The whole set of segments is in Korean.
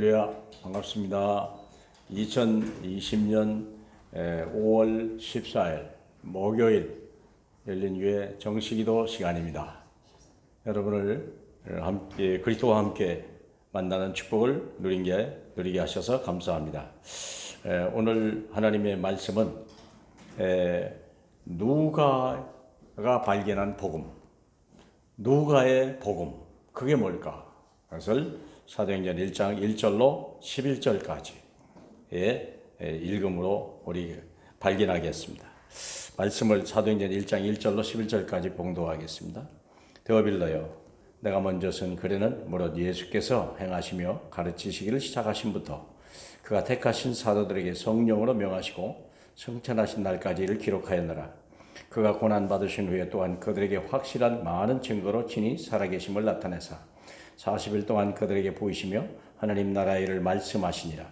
할렐루야, 반갑습니다. 2020년 5월 14일 목요일 열린교회 정식기도 시간입니다. 여러분을 함께 그리스도와 함께 만나는 축복을 누리게 하셔서 감사합니다. 오늘 하나님의 말씀은 누가가 발견한 복음, 누가의 복음, 그게 뭘까? 그것을 사도행전 1장 1절로 11절까지의 읽음으로 우리 발견하겠습니다. 말씀을 사도행전 1장 1절로 11절까지 봉독하겠습니다. 데오빌러여, 내가 먼저 쓴 글에는 무릇 예수께서 행하시며 가르치시기를 시작하신부터 그가 택하신 사도들에게 성령으로 명하시고 성천하신 날까지 이를 기록하였노라. 그가 고난받으신 후에 또한 그들에게 확실한 많은 증거로 친히 살아계심을 나타내사 40일 동안 그들에게 보이시며 하나님 나라의 일을 말씀하시니라.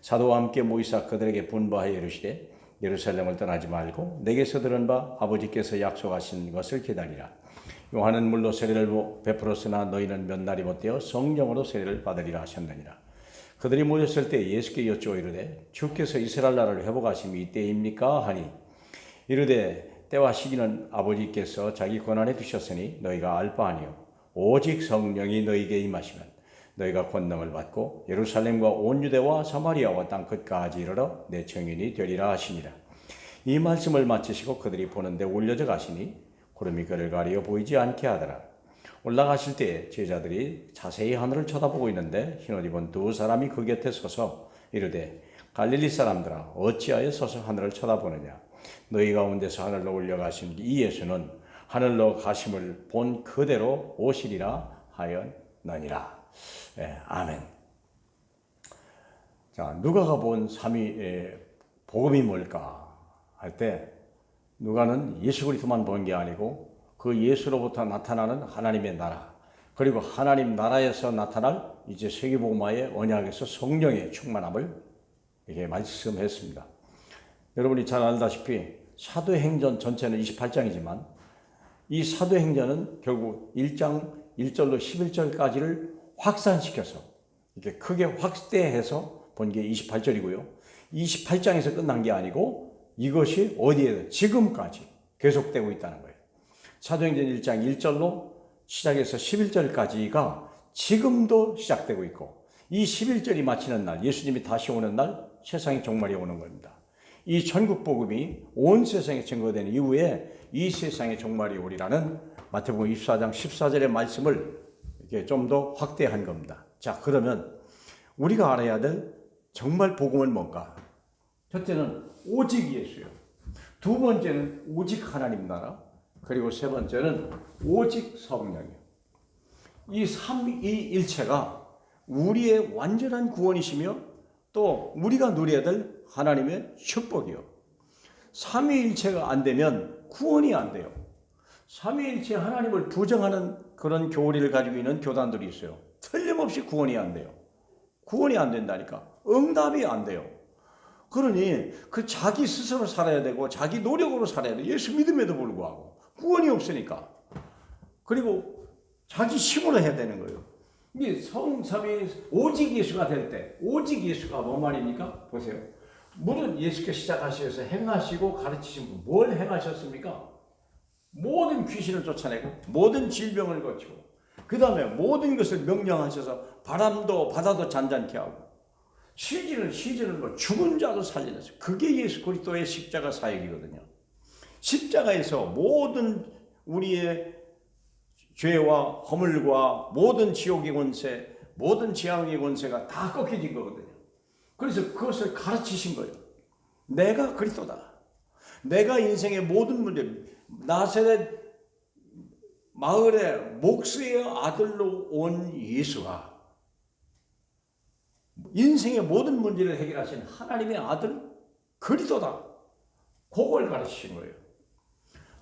사도와 함께 모이사 그들에게 분부하여 이르시되 예루살렘을 떠나지 말고 내게서 들은 바 아버지께서 약속하신 것을 기다리라. 요한은 물로 세례를 베풀었으나 너희는 몇 날이 못되어 성령으로 세례를 받으리라 하셨느니라. 그들이 모였을 때 예수께 여쭈어 이르되 주께서 이스라엘 나라를 회복하심이 이때입니까? 하니 이르되 때와 시기는 아버지께서 자기 권한에 두셨으니 너희가 알 바 아니요 오직 성령이 너희에게 임하시면 너희가 권능을 받고 예루살렘과 온 유대와 사마리아와 땅 끝까지 이르러 내 증인이 되리라 하시니라. 이 말씀을 마치시고 그들이 보는데 올려져 가시니 구름이 그를 가리어 보이지 않게 하더라. 올라가실 때 제자들이 자세히 하늘을 쳐다보고 있는데 흰옷 입은 두 사람이 그 곁에 서서 이르되 갈릴리 사람들아 어찌하여 서서 하늘을 쳐다보느냐. 너희 가운데서 하늘로 올려가신 이 예수는 하늘로 가심을 본 그대로 오시리라 하였느니라. 아멘. 자, 누가가 본 복음이 뭘까 할 때 누가는 예수 그리스도만 본 게 아니고 그 예수로부터 나타나는 하나님의 나라, 그리고 하나님 나라에서 나타날 이제 세계복음화의 언약에서 성령의 충만함을 이렇게 말씀했습니다. 여러분이 잘 알다시피 사도행전 전체는 28장이지만 이 사도행전은 결국 1장 1절로 11절까지를 확산시켜서 이렇게 크게 확대해서 본 게 28절이고요. 28장에서 끝난 게 아니고 이것이 어디에 지금까지 계속되고 있다는 거예요. 사도행전 1장 1절로 시작해서 11절까지가 지금도 시작되고 있고 이 11절이 마치는 날, 예수님이 다시 오는 날 세상의 종말이 오는 겁니다. 이 전국 복음이 온 세상에 증거된 이후에 이 세상의 종말이 오리라는 마태복음 24장 14절의 말씀을 이렇게 좀 더 확대한 겁니다. 자, 그러면 우리가 알아야 될 정말 복음은 뭔가? 첫째는 오직 예수요. 두 번째는 오직 하나님 나라. 그리고 세 번째는 오직 성령이요. 이 삼위일체가 우리의 완전한 구원이시며 또 우리가 누려야 될 하나님의 축복이요. 삼위일체가 안 되면 구원이 안 돼요. 삼위일체 하나님을 부정하는 그런 교리를 가지고 있는 교단들이 있어요. 틀림없이 구원이 안 돼요. 구원이 안 된다니까. 응답이 안 돼요. 그러니 그 자기 스스로 살아야 되고 자기 노력으로 살아야 돼. 예수 믿음에도 불구하고 구원이 없으니까. 그리고 자기 힘으로 해야 되는 거예요. 이 성삼위 오직 예수가 될 때, 오직 예수가 뭐 말입니까? 보세요. 물은 예수께서 시작하셔서 행하시고 가르치신 분, 뭘 행하셨습니까? 모든 귀신을 쫓아내고 모든 질병을 고치고 그 다음에 모든 것을 명령하셔서 바람도 바다도 잔잔케 하고 시즌을 뭐 죽은 자도 살려냈어요. 그게 예수 그리스도의 십자가 사역이거든요. 십자가에서 모든 우리의 죄와 허물과 모든 지옥의 권세, 모든 재앙의 권세가 다 꺾여진 거거든요. 그래서 그것을 가르치신 거예요. 내가 그리스도다. 내가 인생의 모든 문제, 나사렛 마을의 목수의 아들로 온 예수가 인생의 모든 문제를 해결하신 하나님의 아들 그리스도다. 그걸 가르치신 거예요.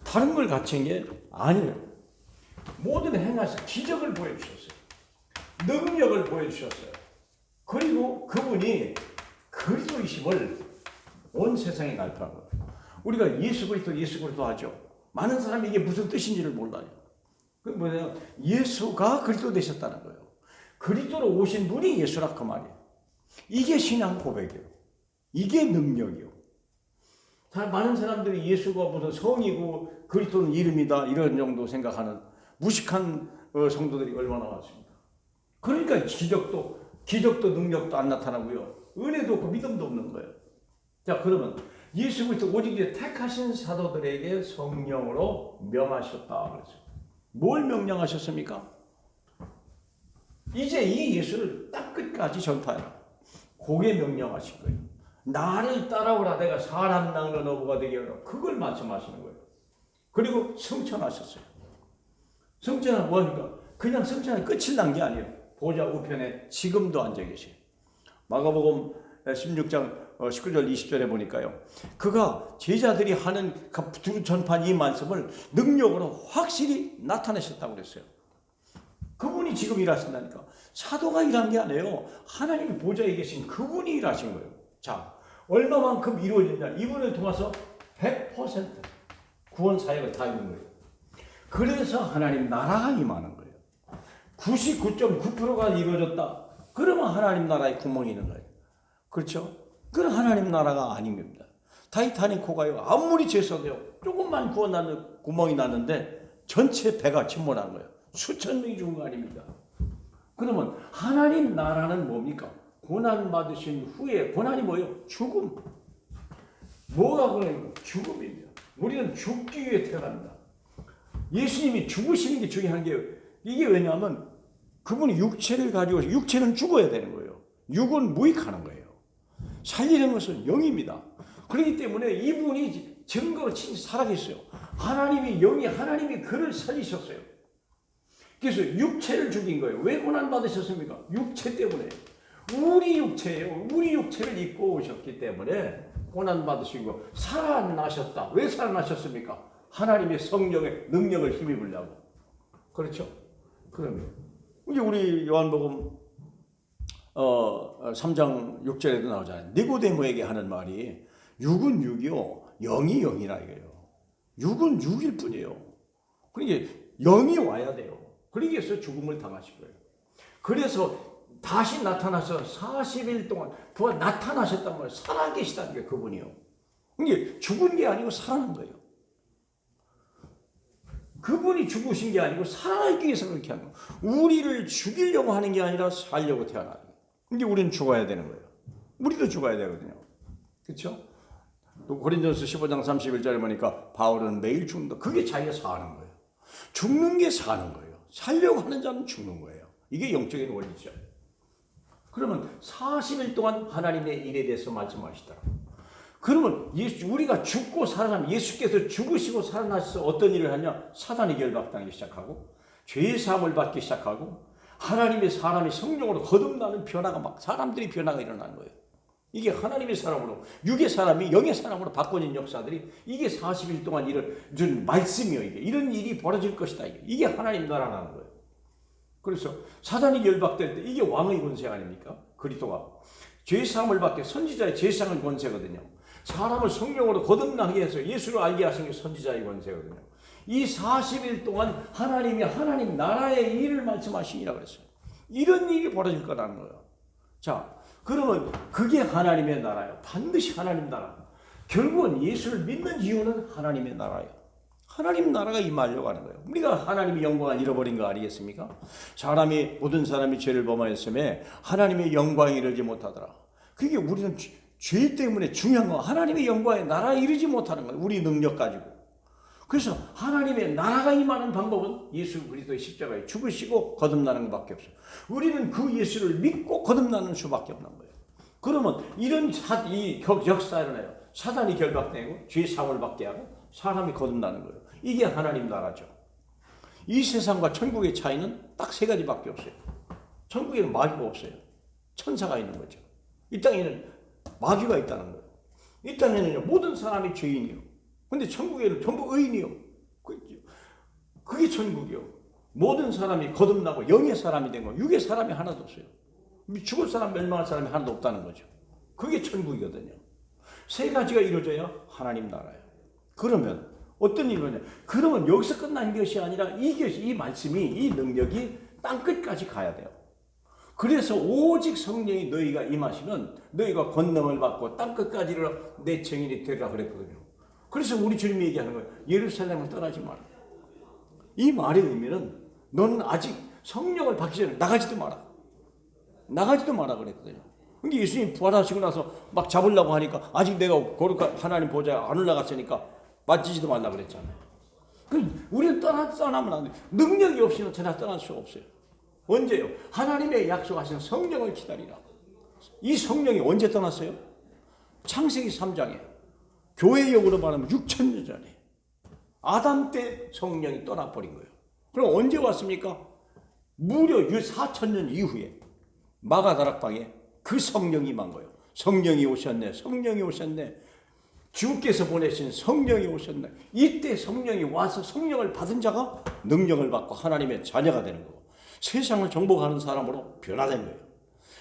다른 걸 가르친 게 아니에요. 모든 행하신 기적을 보여주셨어요. 능력을 보여주셨어요. 그리고 그분이 그리스도이심을 온 세상에 발표한 거예요. 우리가 예수 그리스도 하죠. 많은 사람이 이게 무슨 뜻인지를 몰라요. 그 뭐냐? 예수가 그리스도 되셨다는 거예요. 그리스도로 오신 분이 예수라 그 말이에요. 이게 신앙 고백이에요. 이게 능력이요. 많은 사람들이 예수가 무슨 성이고 그리스도는 이름이다 이런 정도 생각하는 무식한 성도들이 얼마나 많습니다. 그러니까 기적도 능력도 안 나타나고요. 은혜도 없고 믿음도 없는 거예요. 자, 그러면 예수 그리스도 오직 이제 택하신 사도들에게 성령으로 명하셨다 그랬어요. 뭘 명령하셨습니까? 이제 이 예수를 땅 끝까지 전파해라. 그게 명령하신 거예요. 나를 따라오라 내가 사람 낚는 어부가 되게 하라. 그걸 말씀하시는 거예요. 그리고 성천하셨어요. 성천은 뭐하니까? 그냥 성천은 끝이 난 게 아니에요. 보좌 우편에 지금도 앉아 계세요. 마가복음 16장 19절 20절에 보니까요. 그가 제자들이 하는 전판 이 말씀을 능력으로 확실히 나타내셨다고 그랬어요. 그분이 지금 일하신다니까. 사도가 일한 게 아니에요. 하나님의 보좌에 계신 그분이 일하신 거예요. 자, 얼마만큼 이루어졌냐. 이분을 통해서 100% 구원 사역을 다 이룬 거예요. 그래서 하나님 나라가 임하는 거예요. 99.9%가 이루어졌다. 그러면 하나님 나라에 구멍이 있는 거예요. 그렇죠? 그건 하나님 나라가 아닌 겁니다. 타이타닉호가요. 아무리 죄송해요. 조금만 구원하는 구멍이 났는데 전체 배가 침몰한 거예요. 수천 명이 죽은 거 아닙니까? 그러면 하나님 나라는 뭡니까? 고난 받으신 후에 고난이 뭐예요? 죽음. 뭐가 그러니까 죽음입니다. 우리는 죽기 위해 태어납니다. 예수님이 죽으시는 게 중요한 게 이게 왜냐하면 그분이 육체를 가지고 육체는 죽어야 되는 거예요. 육은 무익하는 거예요. 살리는 것은 영입니다. 그렇기 때문에 이분이 증거로 진짜 살아계세요. 하나님이 영이 하나님이 그를 살리셨어요. 그래서 육체를 죽인 거예요. 왜 고난 받으셨습니까? 육체 때문에. 우리 육체예요. 우리 육체를 입고 오셨기 때문에 고난 받으신 거. 살아나셨다. 왜 살아나셨습니까? 하나님의 성령의 능력을 힘입으려고. 그렇죠? 그러면 이제 우리 요한복음 3장 6절에도 나오잖아요. 니고데모에게 하는 말이 육은 육이요 영이 영이라 이거예요. 육은 육일 뿐이에요. 그러니까 영이 와야 돼요. 그러기 위해서 죽음을 당하신 거예요. 그래서 다시 나타나서 40일 동안 부활 나타나셨단 말이에요. 살아계시다는 게 그분이요. 이게 죽은 게 아니고 살아난 거예요. 그분이 죽으신 게 아니고 살아나기 위해서 그렇게 하는 거예요. 우리를 죽이려고 하는 게 아니라 살려고 태어나는 거예요. 근데 우리는 죽어야 되는 거예요. 우리도 죽어야 되거든요. 그렇죠? 또 고린도전서 15장 31절에 보니까 바울은 매일 죽는다. 그게 자기가 사는 거예요. 죽는 게 사는 거예요. 살려고 하는 자는 죽는 거예요. 이게 영적인 원리죠. 그러면 40일 동안 하나님의 일에 대해서 말씀하시더라고요. 그러면 우리가 죽고 살아나면 예수께서 죽으시고 살아나셔서 어떤 일을 하냐? 사단이 결박당하기 시작하고 죄의 사함을 받기 시작하고 하나님의 사람이 성령으로 거듭나는 변화가 막 사람들이 변화가 일어나는 거예요. 이게 하나님의 사람으로 육의 사람이 영의 사람으로 바꿔진 역사들이 이게 40일 동안 이런 말씀이요. 이게 이런 일이 벌어질 것이다. 이게 하나님 나라라는 거예요. 그래서 사단이 결박될 때 이게 왕의 권세 아닙니까? 그리스도가 죄사함을 받게 선지자의 죄사함의 권세거든요. 사람을 성령으로 거듭나게 해서 예수를 알게 하신 게 선지자의 권세거든요. 이 40일 동안 하나님이 하나님 나라의 일을 말씀하시니라 그랬어요. 이런 일이 벌어질 거라는 거예요. 자, 그러면 그게 하나님의 나라예요. 반드시 하나님 나라. 결국은 예수를 믿는 이유는 하나님의 나라예요. 하나님 나라가 임하려고 하는 거예요. 우리가 하나님의 영광을 잃어버린 거 아니겠습니까? 모든 사람이 죄를 범하였음에 하나님의 영광에 이르지 못하더라. 그게 우리는 죄 때문에 중요한 건 하나님의 영광에 나라에 이르지 못하는 거예요. 우리 능력 가지고. 그래서 하나님의 나라가 임하는 방법은 예수 그리스도의 십자가에 죽으시고 거듭나는 것밖에 없어요. 우리는 그 예수를 믿고 거듭나는 수밖에 없는 거예요. 그러면 이런 역사가 일어나요. 사단이 결박되고 죄 사함을 받게 하고 사람이 거듭나는 거예요. 이게 하나님 나라죠. 이 세상과 천국의 차이는 딱 세 가지밖에 없어요. 천국에는 마귀가 없어요. 천사가 있는 거죠. 이 땅에는 마귀가 있다는 거예요. 이 땅에는요, 모든 사람이 죄인이요. 근데 천국에는 전부 의인이요. 그게 천국이요. 모든 사람이 거듭나고 영의 사람이 된 거예요. 육의 사람이 하나도 없어요. 죽을 사람, 멸망할 사람이 하나도 없다는 거죠. 그게 천국이거든요. 세 가지가 이루어져야 하나님 나라예요. 그러면 어떤 일이냐? 그러면 여기서 끝난 것이 아니라 이 말씀이, 이 능력이 땅끝까지 가야 돼요. 그래서 오직 성령이 너희가 임하시면 너희가 권능을 받고 땅끝까지를 내 증인이 되리라 그랬거든요. 그래서 우리 주님이 얘기하는 거예요. 예루살렘을 떠나지 마라. 이 말의 의미는 너는 아직 성령을 받기 전에 나가지도 마라. 나가지도 마라 그랬거든요. 근데 예수님 부활하시고 나서 막 잡으려고 하니까 아직 내가 거룩한 하나님 보좌에 안 올라갔으니까 만지지도 말라 그랬잖아요. 우리는 떠나면 안 돼. 능력이 없이는 전혀 떠날 수가 없어요. 언제요? 하나님의 약속하신 성령을 기다리라. 이 성령이 언제 떠났어요? 창세기 3장에 교회역으로 말하면 6,000년 전에 아담 때 성령이 떠나버린 거예요. 그럼 언제 왔습니까? 무려 4,000년 이후에 마가다락방에 그 성령이 임한 거예요. 성령이 오셨네. 성령이 오셨네. 주께서 보내신 성령이 오셨네. 이때 성령이 와서 성령을 받은 자가 능력을 받고 하나님의 자녀가 되는 거고 세상을 정복하는 사람으로 변화된 거예요.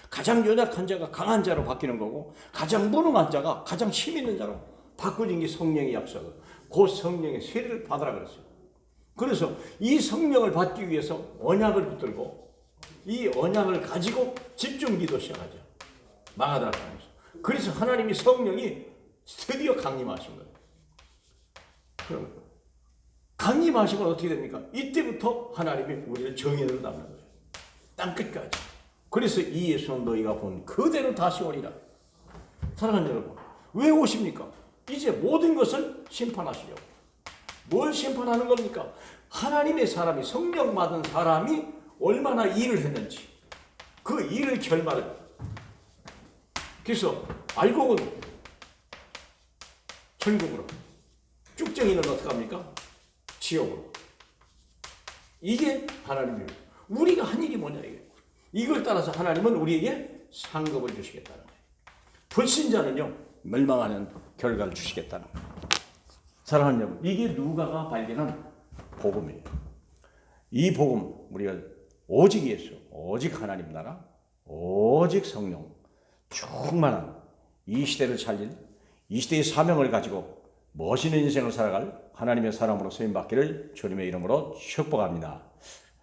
가장 연약한 자가 강한 자로 바뀌는 거고 가장 무능한 자가 가장 힘 있는 자로 바꾸는 게 성령의 약속이에요. 그 성령의 세례를 받으라 그랬어요. 그래서 이 성령을 받기 위해서 언약을 붙들고 이 언약을 가지고 집중기도 시작하죠. 마가다락방에서. 그래서 하나님이 성령이 드디어 강림하신 거예요. 그럼 강림하시면 어떻게 됩니까? 이때부터 하나님이 우리를 정인으로 담는 거예요. 땅끝까지. 그래서 이 예수는 너희가 본 그대로 다시 오리라. 사랑하는 여러분, 왜 오십니까? 이제 모든 것을 심판하시려고. 뭘 심판하는 겁니까? 하나님의 사람이, 성령 받은 사람이 얼마나 일을 했는지 그 일을 결말을. 그래서 알고는 천국으로, 쭉정이는 어떻게 합니까? 지옥으로. 이게 하나님이에요. 우리가 한 일이 뭐냐 이게. 이걸 따라서 하나님은 우리에게 상급을 주시겠다는 거예요. 불신자는요 멸망하는 결과를 주시겠다는 거예요. 사랑하는 여러분, 이게 누가가 발견한 복음이에요. 이 복음, 우리가 오직 예수, 오직 하나님 나라, 오직 성령, 충만한 이 시대를 살린, 이 시대의 사명을 가지고 멋있는 인생을 살아갈 하나님의 사람으로 쓰임받기를 주님의 이름으로 축복합니다.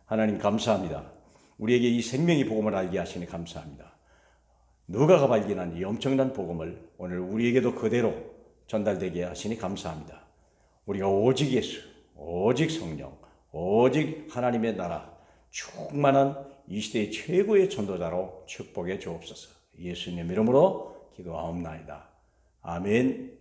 하나님 감사합니다. 우리에게 이 생명의 복음을 알게 하시니 감사합니다. 누가가 발견한 이 엄청난 복음을 오늘 우리에게도 그대로 전달되게 하시니 감사합니다. 우리가 오직 예수, 오직 성령, 오직 하나님의 나라, 충만한 이 시대의 최고의 전도자로 축복해 주옵소서. 예수님 이름으로 기도하옵나이다. 아멘.